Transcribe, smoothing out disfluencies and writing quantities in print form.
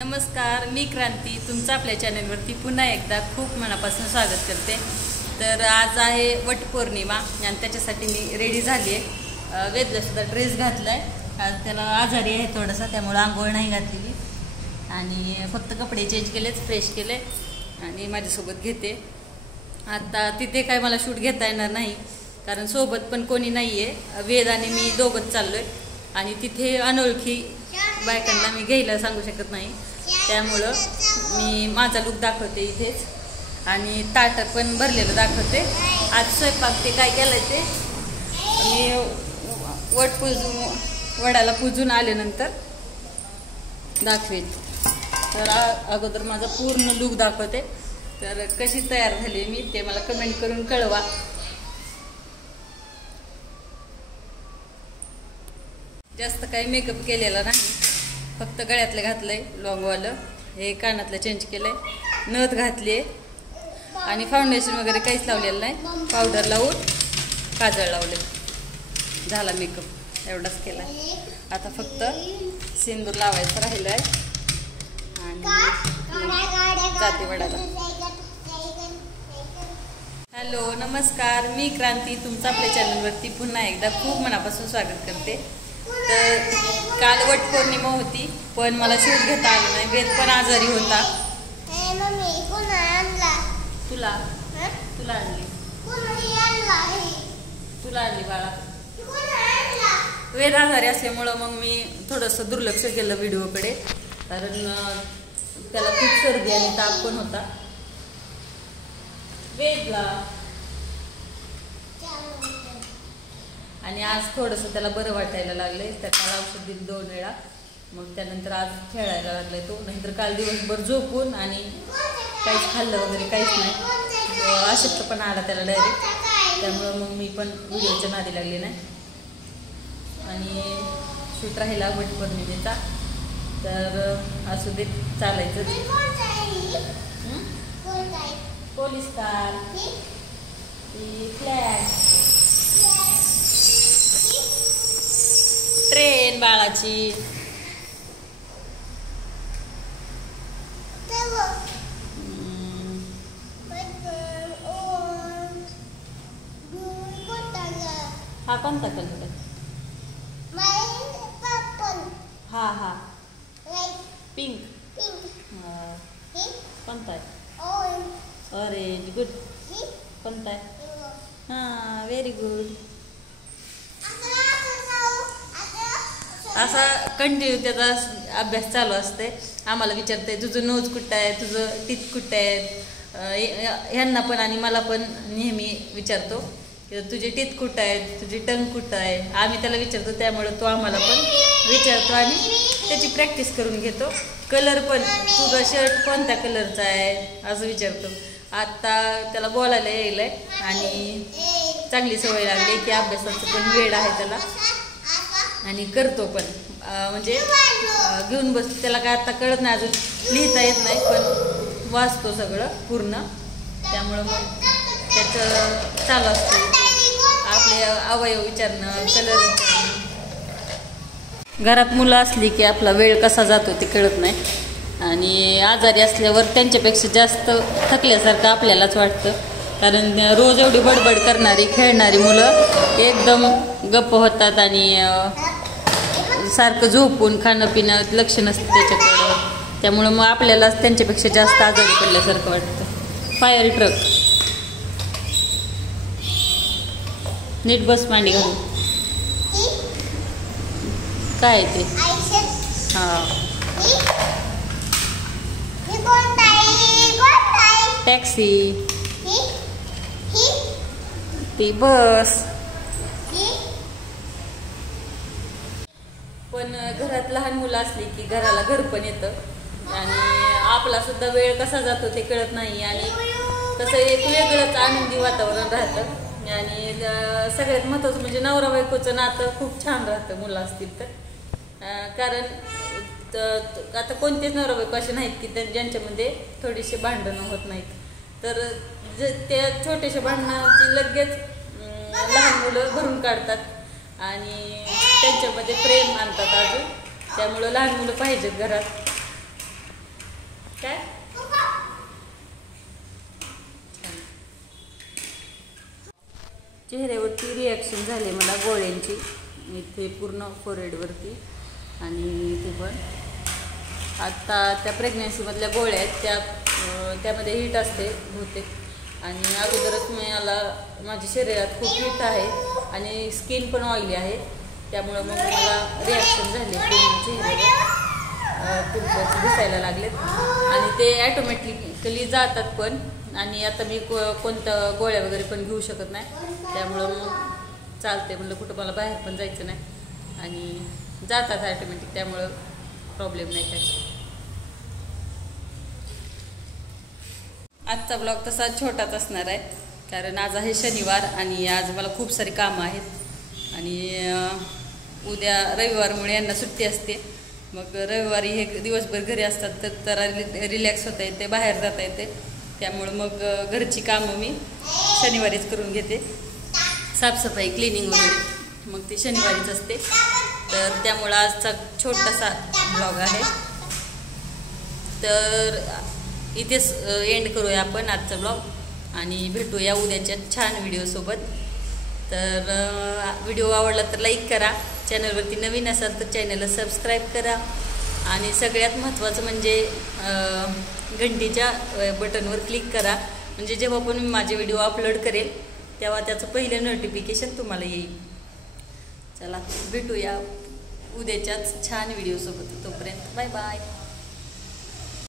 नमस्कार, मी क्रांती तुमचं आपल्या चॅनलवरती पुन्हा एकदा खूप मनापासून स्वागत करते। तर आज आहे वटपौर्णिमा आणि त्याच्यासाठी मी रेडी झाली आहे। वेदला सुद्धा ड्रेस घातला आहे। आज त्याला आजारी आहे थोडासा, त्यामुळे आंघोळ नाही घातलेली आणि फक्त कपडे चेंज केलेच, फ्रेश केले आणि माझ्यासोबत घेते। आता तिथे काय मला शूट घेता येणार नाही कारण सोबत पण कोणी नाही आहे। वेद आणि मी दोघंच चाललोय आणि तिथे अनोळखी बायकांना मी घ्यायला सांगू शकत नाही, त्यामुळं मी माझा लुक दाखवते इथेच आणि ताट पण भरलेलं दाखवते। आज स्वयंपाक ते काय केलं ते मी वडाला पूजून आल्यानंतर दाखवेन। तर अगोदर माझा पूर्ण लुक दाखवते। तर कशी तयार झाली मी ते मला कमेंट करून कळवा। जास्त काही मेकअप केलेला नाही, फक्त गळ्यातलं घातलंय लॉंगवालं, हे कानातलं चेंज केलंय, नथ घातली आणि फाउंडेशन वगैरे काहीच लावलेलं नाही। पावडर लावून काजळ लावले, झाला मेकअप एवढाच केलाय। आता फक्त सिंदूर लावायचं राहिलंय आणि जाते वडाला। हॅलो नमस्कार, मी क्रांती तुमचं आपल्या चॅनलवरती पुन्हा एकदा खूप मनापासून स्वागत करते। तर काल वटपौर्णिमा होती पण मला शूट घेता आलं नाही, वेद पण आजारी होता। तुला तुला आणली तुला आणली बाळा। वेद आजारी असल्यामुळं मग मी थोडंसं दुर्लक्ष केलं व्हिडिओकडे, कारण त्याला खूप सर्दी आणि ताप पण होता वेदला। आणि आज थोडंसं त्याला बरं वाटायला लागलंय, तर काल औषध दिली 2 वेळा, मग त्यानंतर आज खेळायला लागलाय तो। नाहीतर काल दिवसभर झोपून आणि काहीच खाल्लं वगैरे काहीच नाही, अशक्तपणा आला त्याला डायरेक्ट, त्यामुळं मग मी पण व्हिडिओच्या नादी लागले नाही। आणि शूट राहिला वटपौर्णिमेचा, तर असू दे चालायचं। पोलीस कार, फ्लॅग, ट्रेन बाळाची, हा कोणता कलर आहे? हा हा पिंक, कोणता आहे? Orange, good. कोणता आहे? हा व्हेरी गुड। असा कंटिन्यू त्याचा अभ्यास चालू असते। आम्हाला विचारते तुझं नोज कुठं आहे, तुझं टीथ कुठं आहेत, ह्यांना पण आणि मला पण नेहमी विचारतो की तुझे टीथ कुठं आहेत, तुझी टंग कुठं आहे। आम्ही त्याला विचारतो, त्यामुळे तो आम्हाला पण विचारतो आणि त्याची प्रॅक्टिस करून घेतो। कलर पण, तुझा शर्ट कोणत्या कलरचा आहे असं विचारतो। आता त्याला बोलायला यायलंय आणि चांगली सवय लागली की अभ्यासाचं पण वेळ आहे त्याला आणि करतो पण, म्हणजे घेऊन बसतो। त्याला काय आता कळत नाही, अजून लिहिता येत नाही, पण वाचतो सगळं पूर्ण, त्यामुळं मग त्याचं चालू असतं आपले अवयव विचारणं, कलर विचारणं। घरात मुलं असली की आपला वेळ कसा जातो ते कळत नाही आणि आजारी असल्यावर त्यांच्यापेक्षा जास्त थकल्यासारखं आपल्यालाच वाटतं, कारण रोज एवढी बडबड करणारी खेळणारी मुलं एकदम गप्प होतात आणि सारखं झोपून खाणं पिणं लक्ष नसतं त्याच्याकडं, त्यामुळं मग आपल्यालाच त्यांच्यापेक्षा जास्त आजारी पडल्यासारखं वाटतं। फायर ट्रक, नीट बस मांडी घालून, काय ते? हा टॅक्सी, ती बस। पण घरात लहान मुलं असली की घराला घर पण येतं आणि आपला सुद्धा वेळ कसा जातो ते कळत नाही आणि तसं एक वेगळंच आनंदी वातावरण राहतं। आणि सगळ्यात महत्त्वाचं म्हणजे नवरा बायकोचं नातं खूप छान राहतं मुलं असतील तर, कारण आता कोणतेच नवरा बायको असे नाहीत की ज्यांच्यामध्ये थोडीशी भांडणं होत नाहीत, तर त्या छोट्याशा भांडणाची लगेच लहान मुलं भरून काढतात आणि त्यांच्यामध्ये प्रेम आणतात अजून, त्यामुळं लहान मुलं पाहिजेत घरात। चेहऱ्यावरती रिॲक्शन झाले मला गोळ्यांची, इथे पूर्ण फोरहेडवरती आणि इथे पण. आता त्या प्रेग्नन्सीमधल्या गोळ्या आहेत त्यामध्ये हीट असते बहुतेक, आणि अगोदरच मला माझ्या शरीरात खूप हीट आहे आणि स्किन पण ऑइली आहे, त्यामुळं मग मला रिॲक्शन झाले पूर्ण चेहऱ्यावर, पिंपल्स दिसायला लागलेत आणि ते ॲटोमॅटिकली जातात पण. आणि आता मी कोणत्या गोळ्या वगैरे पण घेऊ शकत नाही, त्यामुळं मग चालते म्हणलं, कुठं मला बाहेर पण जायचं नाही आणि जातात ॲटोमॅटिक, त्यामुळं प्रॉब्लेम नाही काय. आजचा ब्लॉग तसा छोटाच असणार आहे, कारण आज आहे शनिवार आणि आज मला खूप सारी कामं आहेत आणि उद्या रविवारमुळे यांना सुट्टी असते. मग रविवारी हे दिवसभर घरी असतात तर रिलॅक्स होता येते, बाहेर जाता येते, त्यामुळं मग घरची कामं मी शनिवारीच करून घेते. साफसफाई क्लिनिंग वगैरे मग ती शनिवारीच असते, तर त्यामुळं आजचा छोटासा ब्लॉग आहे. तर इथेच एंड करूया आपण आजचा ब्लॉग आणि भेटूया उद्याच्या छान व्हिडिओसोबत. तर व्हिडिओ आवडला तर लाईक करा, चॅनलवरती नवीन असाल तर चॅनलला सबस्क्राईब करा आणि सगळ्यात महत्त्वाचं म्हणजे घंटीच्या बटनवर क्लिक करा, म्हणजे जेव्हा पण मी माझे व्हिडिओ अपलोड करेल तेव्हा त्याचं पहिलं नोटिफिकेशन तुम्हाला येईल. चला भेटूया उद्याच्याच छान व्हिडिओसोबत, तोपर्यंत बाय बाय.